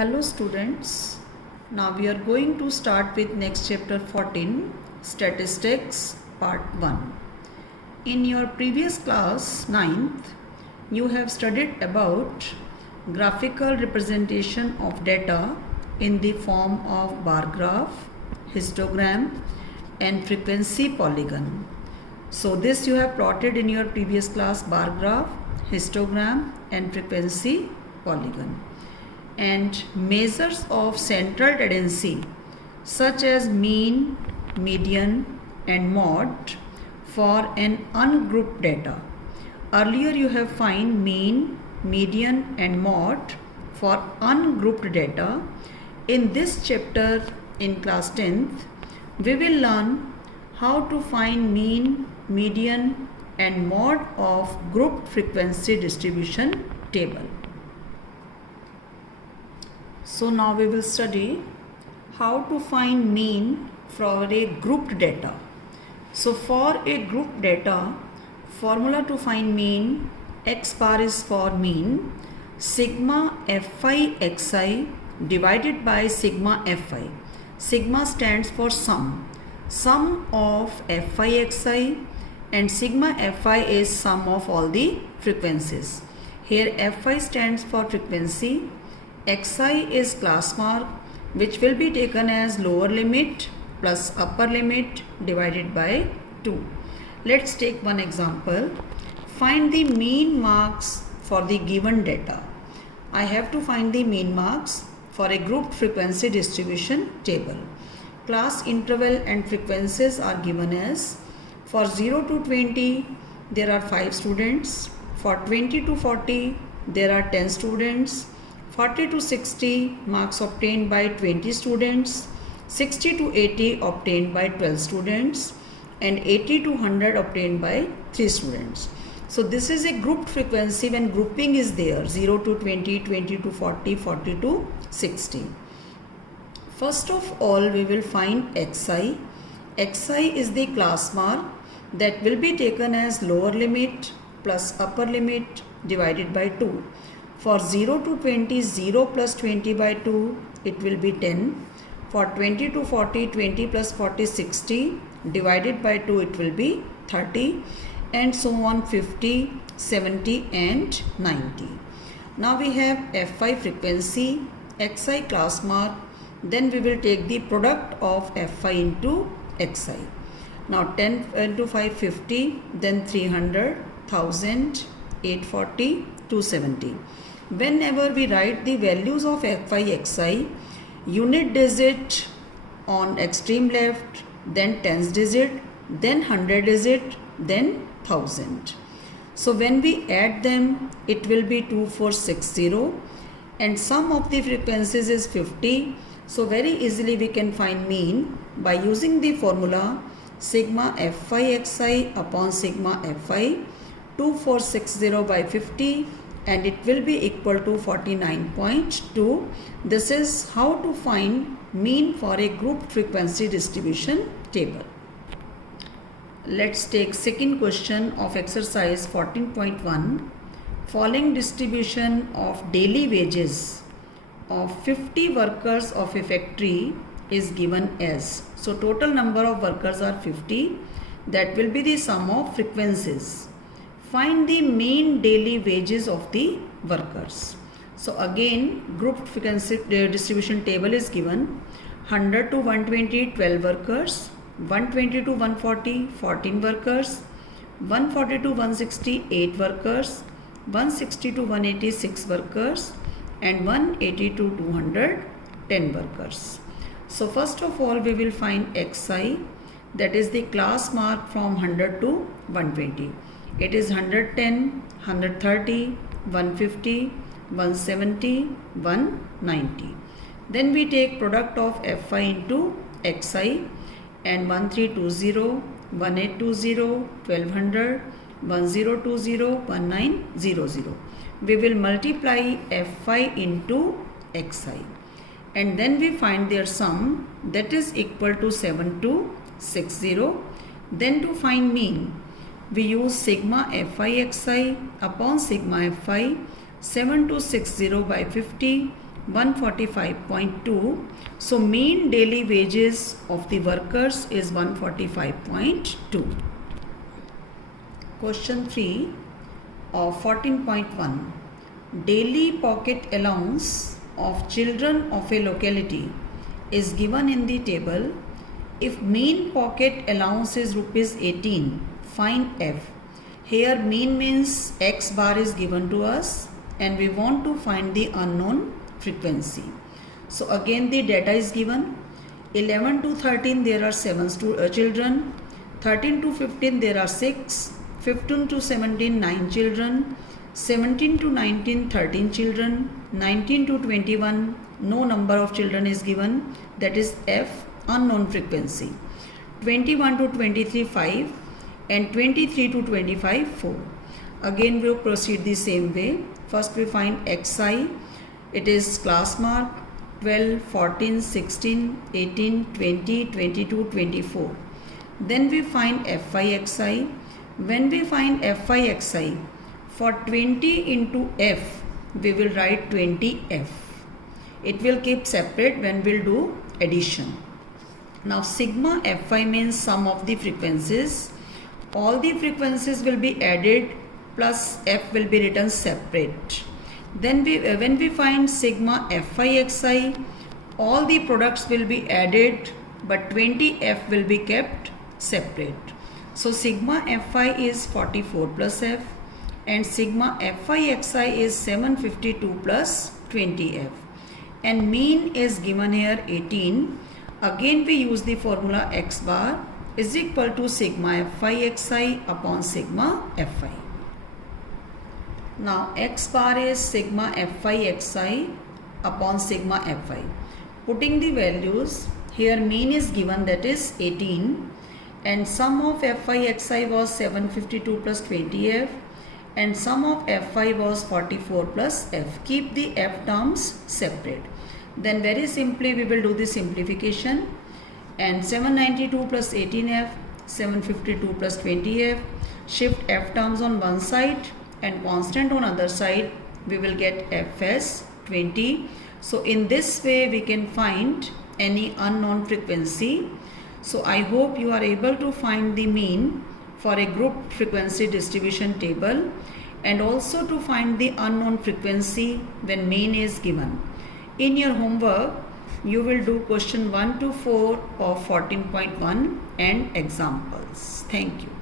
Hello students, now we are going to start with next chapter 14, Statistics Part 1. In your previous class 9th, you have studied about graphical representation of data in the form of bar graph, histogram and frequency polygon. So this you have plotted in your previous class bar graph, histogram and frequency polygon. And measures of central tendency such as mean, median and mode for an ungrouped data. Earlier you have find mean, median and mode for ungrouped data. In this chapter in class 10th, we will learn how to find mean, median and mode of grouped frequency distribution table. So now we will study how to find mean for a grouped data. So for a grouped data, formula to find mean, x bar is for mean, sigma fi xi divided by sigma fi. Sigma stands for sum. Sum of fi xi and sigma fi is sum of all the frequencies. Here fi stands for frequency. Xi is class mark which will be taken as lower limit plus upper limit divided by 2. Let's take one example. Find the mean marks for the given data. I have to find the mean marks for a grouped frequency distribution table. Class interval and frequencies are given as for 0 to 20 there are 5 students, for 20 to 40 there are 10 students, 40 to 60 marks obtained by 20 students, 60 to 80 obtained by 12 students and 80 to 100 obtained by 3 students. So this is a grouped frequency when grouping is there 0 to 20, 20 to 40, 40 to 60. First of all we will find xi. Xi is the class mark that will be taken as lower limit plus upper limit divided by 2. For 0 to 20, 0 plus 20 by 2, it will be 10. For 20 to 40, 20 plus 40, 60 divided by 2, it will be 30 and so on 50, 70 and 90. Now we have Fi frequency, Xi class mark, then we will take the product of Fi into Xi. Now 10 into 5, 50, then 300, 1000, 840, 270. Whenever we write the values of Fi xi, unit digit on extreme left, then tens digit, then 100 digit, then 1000. So when we add them, it will be 2460 and sum of the frequencies is 50. So very easily we can find mean by using the formula sigma Fi xi upon sigma Fi, 2460 by 50 and it will be equal to 49.2. This is how to find mean for a grouped frequency distribution table. Let's take second question of exercise 14.1. Following distribution of daily wages of 50 workers of a factory is given as. So total number of workers are 50. That will be the sum of frequencies. Find the mean daily wages of the workers. So again grouped frequency distribution table is given. 100 to 120 12 workers, 120 to 140 14 workers, 140 to 160 8 workers, 160 to 180 6 workers and 180 to 200 10 workers. So first of all we will find xi, that is the class mark from 100 to 120. It is 110, 130, 150, 170, 190. Then we take product of Fi into xi and 1320, 1820, 1200, 1020, 1900. We will multiply Fi into xi and then we find their sum, that is equal to 7260. Then to find mean, we use sigma Fi xi upon sigma Fi, 7260 by 50 145.2. So mean daily wages of the workers is 145.2. Question 3 of 14.1. Daily pocket allowance of children of a locality is given in the table. If mean pocket allowance is rupees 18, find F. Here mean means X bar is given to us and we want to find the unknown frequency. So again the data is given. 11 to 13 there are 7 children. 13 to 15 there are 6. 15 to 17 9 children. 17 to 19 13 children. 19 to 21 no number of children is given, that is F, unknown frequency. 21 to 23 5 and 23 to 25 4. Again we will proceed the same way. First we find Xi, it is class mark 12, 14, 16, 18, 20, 22, 24. Then we find Fi. When we find Fi, for 20 into F, we will write 20F. It will keep separate when we'll do addition. Now sigma Fi means sum of the frequencies. All the frequencies will be added plus F will be written separate. Then when we find sigma Fi, all the products will be added but 20F will be kept separate. So sigma Fi is 44 plus F and sigma Fi is 752 plus 20F. And mean is given here 18. Again we use the formula X bar is equal to sigma Fi upon sigma Fi. Now X bar is sigma Fi upon sigma Fi. Putting the values, here mean is given, that is 18, and sum of Fi was 752 plus 20F and sum of Fi was 44 plus F. Keep the F terms separate. Then very simply we will do the simplification, and 792 plus 18F, 752 plus 20F, shift F terms on one side and constant on other side, we will get Fs 20. So in this way we can find any unknown frequency. So I hope you are able to find the mean for a group frequency distribution table and also to find the unknown frequency when mean is given. In your homework, you will do question 1 to 4 of 14.1 and examples. Thank you.